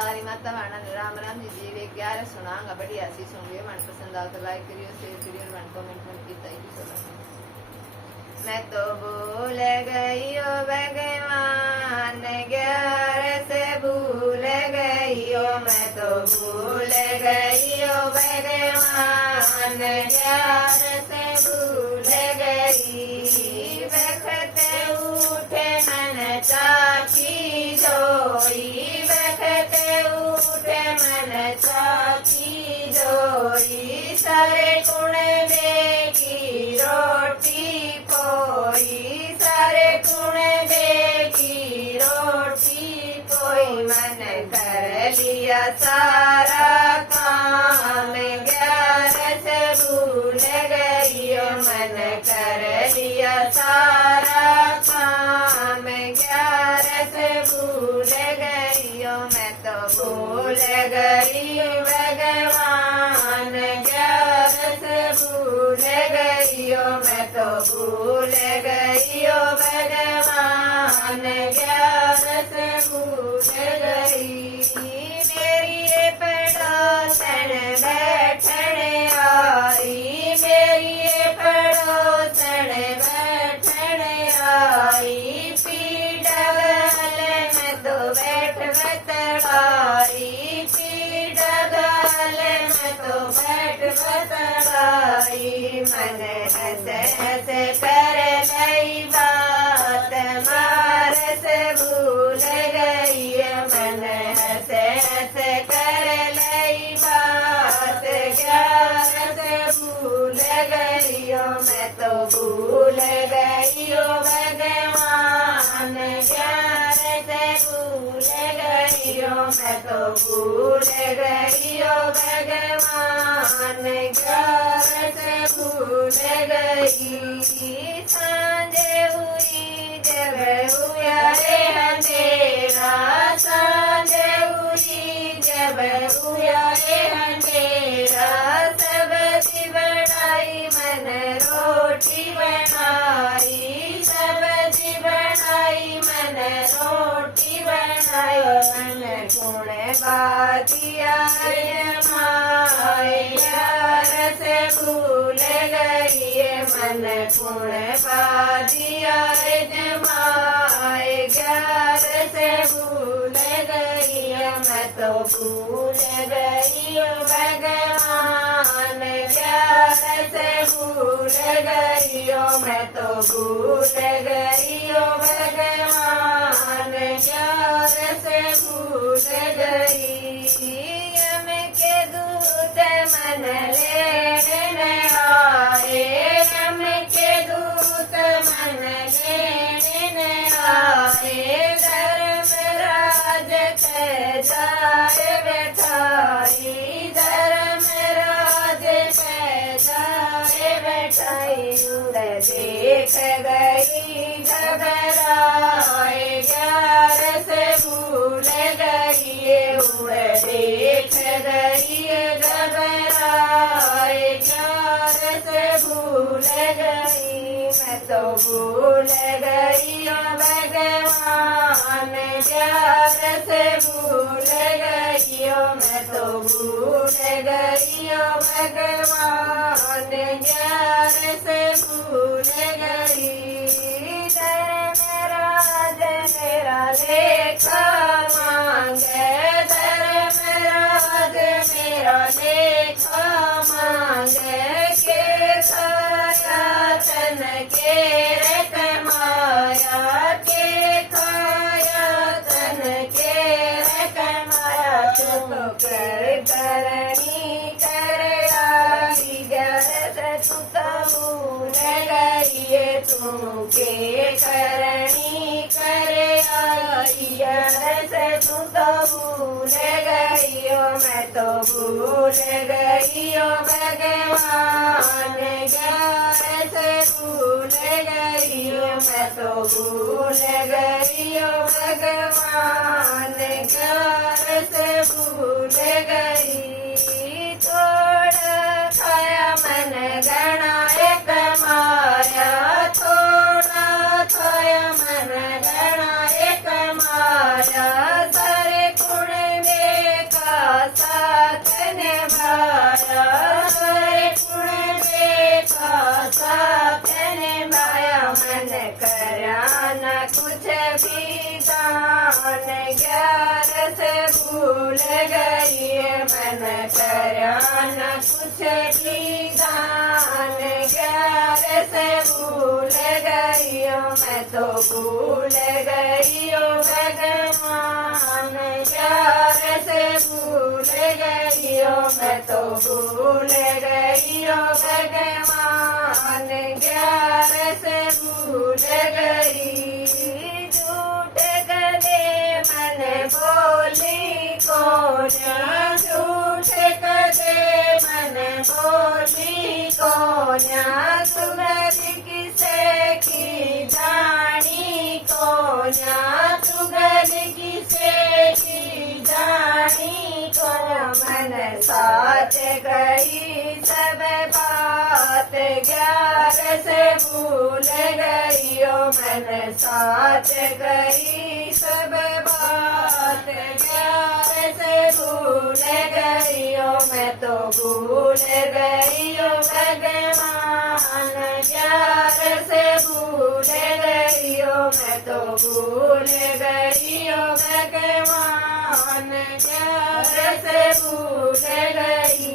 तारी माता वाणा राम राम जी जीवे 11 सुनांगा बढ़िया सी सुनियो मनपसंद आओ तो लाइक करियो शेयर करियो और कमेंट में कीता ही सुनो। मैं तो भूल गई ओ भगवान 11 से भूल गई ओ मैं तो भूल गई ओ भगवान 11 से भूल गई वक्त उठे मन चाकी जोई वक्त उठे मन चाकी जोई सारे गुण में की रोटी पोई सारे गुण में की रोटी पोई मन कर लिया सारा काम 11 से भूल गई ओ मन कर लिया सारा काम 11 से भूल गई ओ मैं तो भूल गई भगवान 11 से भूल गई ओ मैं तो भूल गई ओ भगवान 11 से भूल गई मेरी पड़ोसन बैठने आई मेरी पड़ोसन बैठने आई पीडगल में तो बैठ बतलाई पीडगल में तो बैठ बतलाई मन हंस हंस कर लई बात मार से भूल गई मन हंस हंस कर लई बात 11 से भूल गई मैं तो भूल गई ओ भगवान 11 से भूल गई मैं तो भूल गई ओ भगवान 11 से भूल गई सांझे हुई जब हुआ रे अंधेरा सांझे हुई जब हुआ रे अंधेरा सब्जी बनाई मन रोटी बनाई सब्जी बनाई मन रोटी बनाई मन गुण बातिया माए 11 से भूल गई मन गुण बातिया माए 11 से भूल गई मैं तो भूल गई भगवान 11 से भूल गई मैं तो भूल गई भगवान 11 से भूल गई के दूत मन लेने आए के दूत मन लेने आए धर्मराज के जाए बैठाई धर्मराज के जाए बैठाई उड़ देख गई घबराए 11 से भूल गई उड़ देख गई घबराए 11 से भूल गई मैं तो भूल गई भगवान 11 से भूल गई मैं तो भूल गई भगवान 11 से भूल गई धर्मराज मेरा लेखा मांगे धर्मराज मेरा लेखा मांगे के खाया तन के कमाया के खाया तन के कमाया तो कर करनी कर आई 11 तू भूल गई तू के करनी कर आई 11 तू भूल गई मैं तो भूल गई भगवान 11 से भूल गई मैं तो भूल गई भगवान 11 से भूल गई थोड़ा खाया मन गणा कमाया थोड़ा खाया मन गणा कमाया सारे गुण में ग्यारह से भूल गई मन करया न कुछ भी दान। ग्यारह से भूल गई मैं तो भूल गई भगवान। ग्यारह से भूल गई मैं तो भूल गई भगवान। ग्यारह से भूल गई झूठ गले मन बोली कौन। झूठ गले मन बोली कौन। सुगध किसे की जानी कौन। सुगध किसे की जानी कौन। मन साथ गई सब बात ग्यारह से भूल गई मन साथ गई सब बात। ग्यारह से भूल गई मैं तो भूल गई भगवान। ग्यारह से भूल गई मैं तो भूल गई भगवान। ग्यारह से भूल गई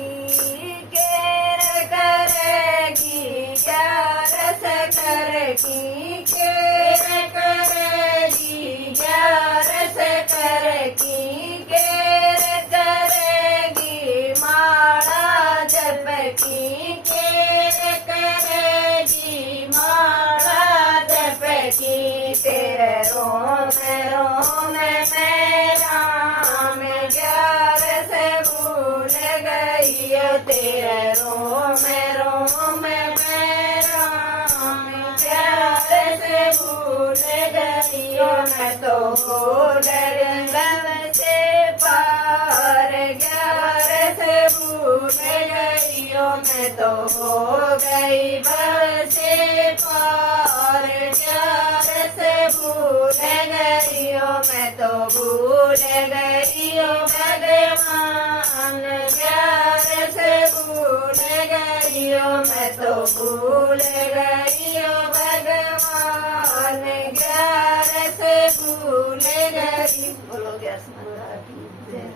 केर करेगी ग्यारह से करेगी। केर करेगी ग्यारह से करेगी। केर करेगी माला जप की। केर करेगी माला जप की। तेरे रोम में राम ग्यारह से भूल गई। तेरे रोम में राम ग्यारह से भूल गई। मैं तो हो गगन से पार ग्यारह से भूल गई। मैं तो हो गई भव से पार ग्यारह से भूल गई। मैं तो भूल गई भगवान। ग्यारह से भूल गई मैं तो भूल गई भगवान। ग्यारह से भूल गई। बोलो 11 महाराज की जय।